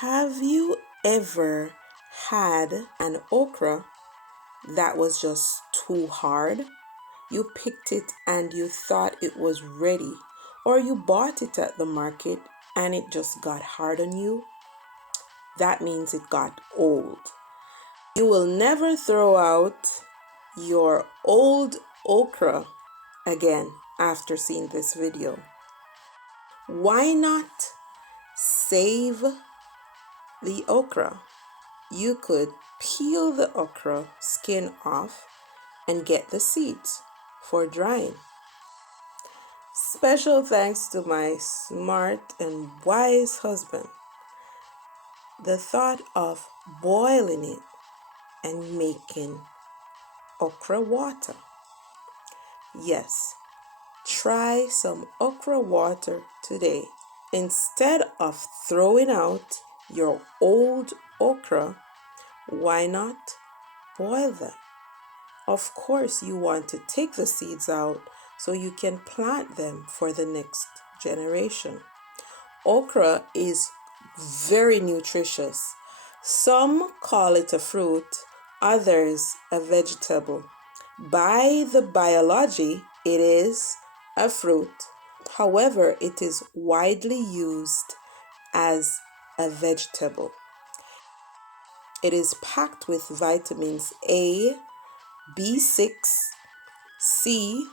Have you ever had an okra that was just too hard? You picked it and you thought it was ready, or you bought it at the market and it just got hard on you? That means it got old. You will never throw out your old okra again after seeing this video. Why not save the okra? You could peel the okra skin off and get the seeds for drying. Special thanks to my smart and wise husband. The thought of boiling it and making okra water. Yes, try some okra water today. Instead of throwing out your old okra, why not boil them? Of course, you want to take the seeds out so you can plant them for the next generation. Okra is very nutritious. Some call it a fruit, others a vegetable. By the biology, it is a fruit. However, it is widely used as a vegetable. It is packed with vitamins A, B6, C,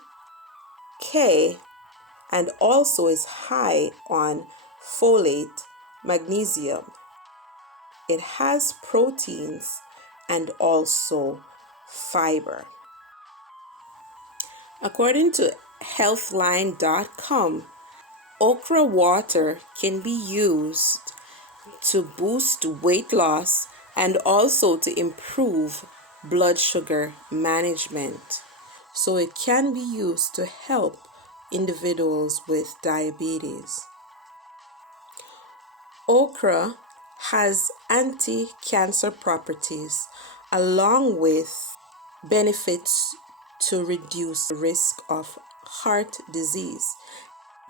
K, and also is high on folate, magnesium. It has proteins and also fiber. According to healthline.com, okra water can be used to boost weight loss and also to improve blood sugar management. So it can be used to help individuals with diabetes. Okra has anti-cancer properties along with benefits to reduce the risk of heart disease.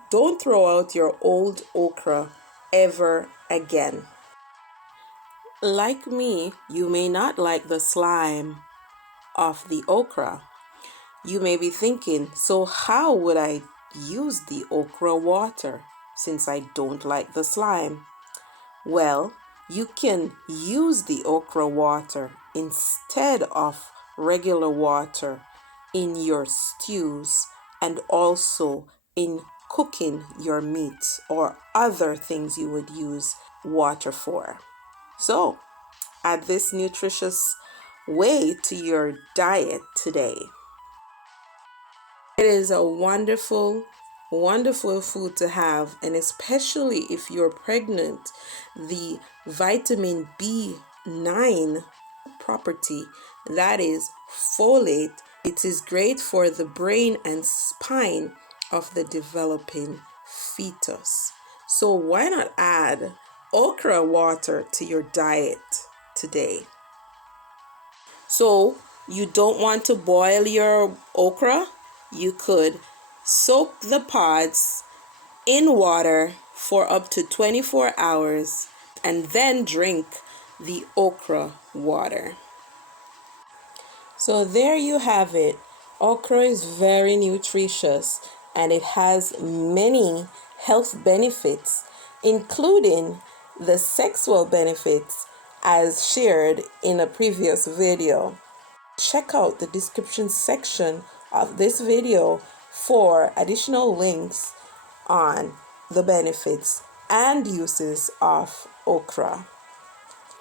Don't throw out your old okra ever again. Like me, you may not like the slime of the okra. You may be thinking, so how would I use the okra water since I don't like the slime? Well, you can use the okra water instead of regular water in your stews and also in cooking your meats or other things you would use water for. So, add this nutritious way to your diet today. It is a wonderful, wonderful food to have, and especially if you're pregnant, the vitamin B9 property, that is folate, it is great for the brain and spine of the developing fetus. So why not add okra water to your diet today? So you don't want to boil your okra? You could soak the pods in water for up to 24 hours and then drink the okra water. So there you have it. Okra is very nutritious and it has many health benefits, including the sexual benefits as shared in a previous video. Check out the description section of this video for additional links on the benefits and uses of okra.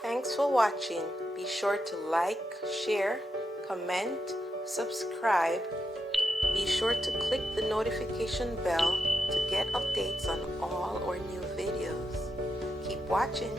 Thanks for watching. Be sure to like, share, comment, subscribe. Be sure to click the notification bell to get updates on all our new videos. Keep watching.